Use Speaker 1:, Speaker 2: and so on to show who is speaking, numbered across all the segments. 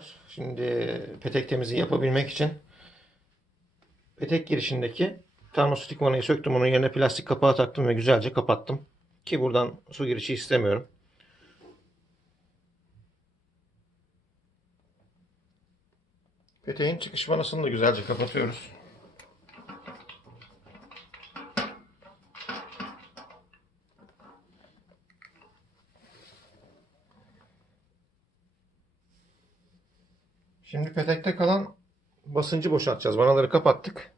Speaker 1: Merhabalar. Şimdi petek temizliği yapabilmek için petek girişindeki termostik vanayı söktüm. Onun yerine plastik kapağı taktım ve güzelce kapattım. Ki buradan su girişi istemiyorum. Peteğin çıkış vanasını da güzelce kapatıyoruz. Şimdi petekte kalan basıncı boşaltacağız. Vanaları kapattık.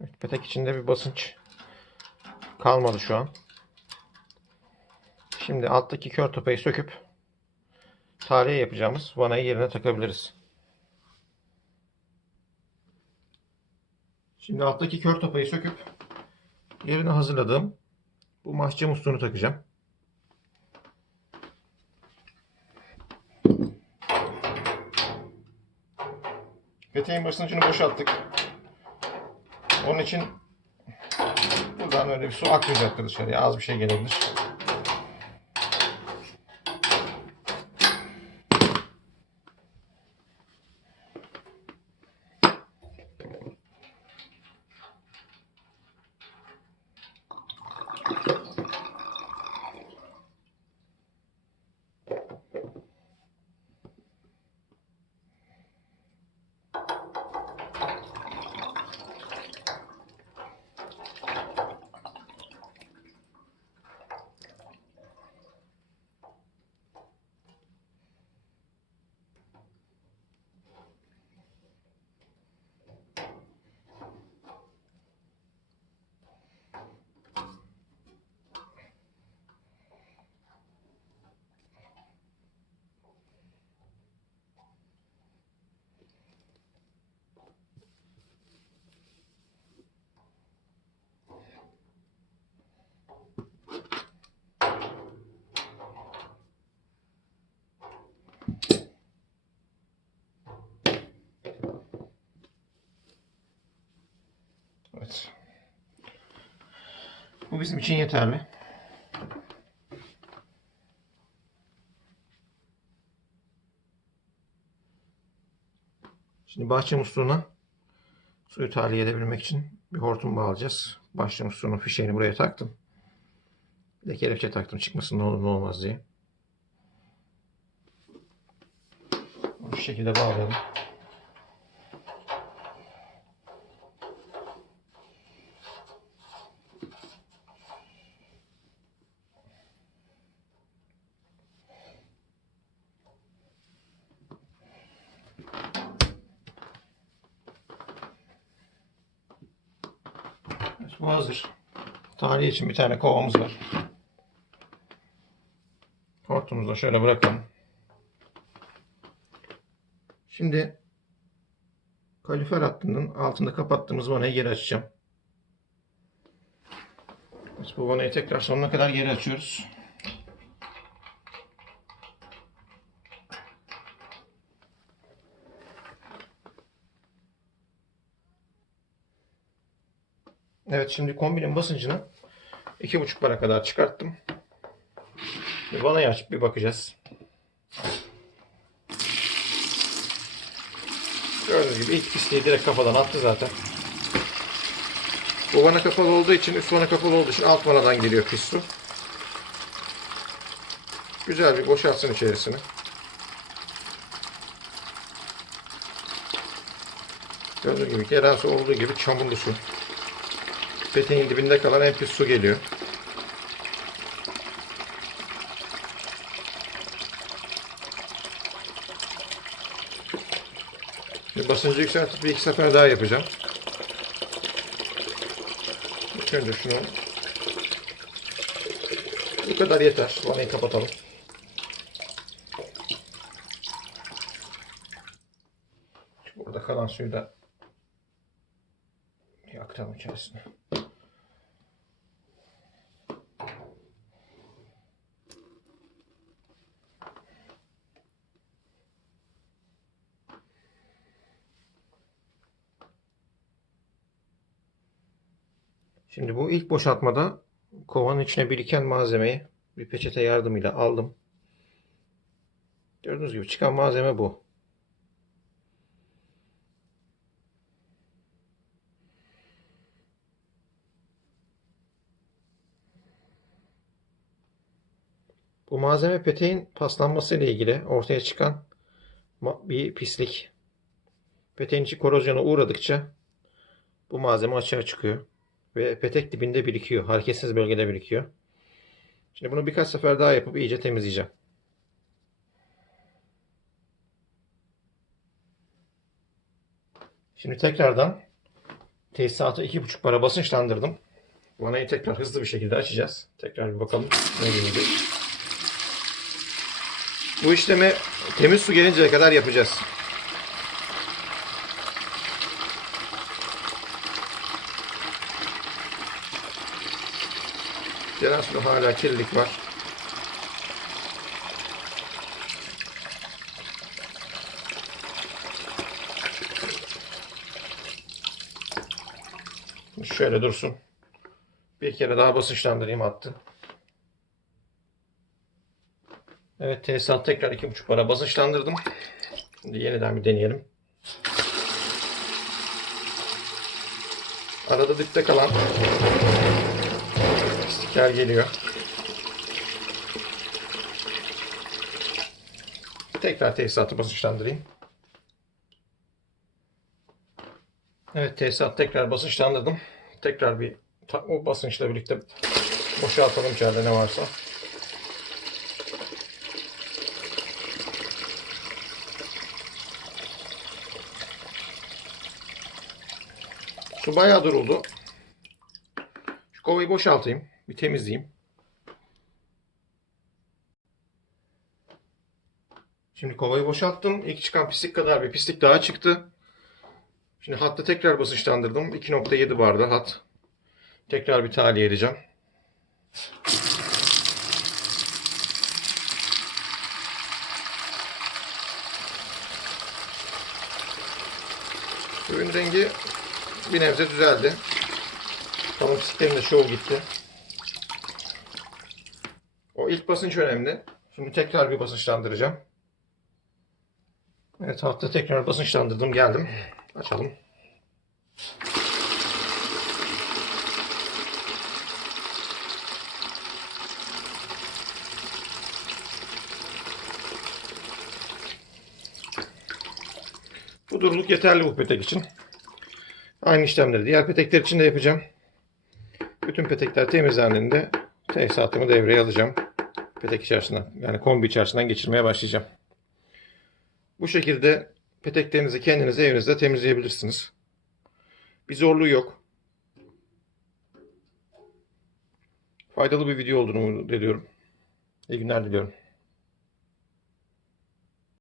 Speaker 1: Evet, petek içinde bir basınç kalmadı şu an. Şimdi alttaki kör topayı söküp tarihe yapacağımız vanayı yerine takabiliriz. Şimdi alttaki kör topayı söküp yerine hazırladığım bu mahçe musluğunu takacağım. Peteğin basıncını boşalttık. Onun için buradan öyle bir su akmayacaktır dışarıya. Az bir şey gelebilir. Thank you. Bu bizim için yeterli. Şimdi bahçe musluğuna suyu tahliye edebilmek için bir hortum bağlayacağız. Bahçe musluğunun fişeğini buraya taktım. Bir de kelepçe taktım çıkmasın ne olur ne olmaz diye. Bu şekilde bağlayalım. Evet, bu hazır. Tahliye için bir tane kovamız var. Hortumumuzu da şöyle bırakalım. Şimdi kalifer hattının altında kapattığımız vanayı geri açacağım. Evet, bu vanayı tekrar sonuna kadar geri açıyoruz. Evet şimdi kombinin basıncını 2,5 bara kadar çıkarttım. Bir vanayı açıp bir bakacağız. Gördüğünüz gibi ilk pisliği direkt kafadan attı zaten. Bu vana kapalı olduğu için, üst vana kapalı olduğu için alt vanadan geliyor pis su. Güzel bir boşaltsın içerisini. Gördüğünüz gibi gelen su olduğu gibi çamurlu su. Peteğin dibinde kalan en pis su geliyor. Şimdi basıncı yükseltip bir iki sefer daha yapacağım. İlk önce şunu bu kadar yeter. Vanayı kapatalım. Burada kalan suyu da aktarım içerisine. Şimdi bu ilk boşaltmada kovanın içine biriken malzemeyi bir peçete yardımıyla aldım. Gördüğünüz gibi çıkan malzeme bu. Bu malzeme peteğin paslanması ile ilgili ortaya çıkan bir pislik. Peteğin içi korozyona uğradıkça bu malzeme açığa çıkıyor ve petek dibinde birikiyor. Hareketsiz bölgede birikiyor. Şimdi bunu birkaç sefer daha yapıp iyice temizleyeceğim. Şimdi tekrardan tesisatı 2,5 bara basınçlandırdım. Vanayı tekrar hızlı bir şekilde açacağız. Tekrar bir bakalım ne gelecek. Bu işlemi temiz su gelinceye kadar yapacağız. Suda hala kirlilik var. Şöyle dursun. Bir kere daha basınçlandırayım attı. Evet tesisat tekrar 2,5 bara basınçlandırdım. Şimdi yeniden bir deneyelim. Arada dipte kalan pislikler geliyor. Tekrar tesisatı basınçlandırayım. Evet tesisat tekrar basınçlandırdım. Tekrar bir o basınçla birlikte boşaltalım içeride ne varsa. Su bayağı duruldu. Şu kovayı boşaltayım. Bir temizleyeyim. Şimdi kovayı boşalttım. İlk çıkan pislik kadar bir pislik daha çıktı. Şimdi hattı tekrar basınçlandırdım. 2.7 barda hat. Tekrar bir tahliye edeceğim. Suyun rengi bir nebze düzeldi. Tamam pisliklerin de çoğu gitti. O ilk basınç önemli. Şimdi tekrar bir basınçlandıracağım. Evet hatta tekrar basınçlandırdım geldim. Açalım. Bu duruluk yeterli bu petek için. Aynı işlemleri diğer petekler için de yapacağım. Bütün petekler temizlendiğinde tesisatımı devreye alacağım. Petek içerisinden yani kombi içerisinden geçirmeye başlayacağım. Bu şekilde peteklerinizi kendiniz evinizde temizleyebilirsiniz. Bir zorluğu yok. Faydalı bir video olduğunu umut ediyorum. İyi günler diliyorum.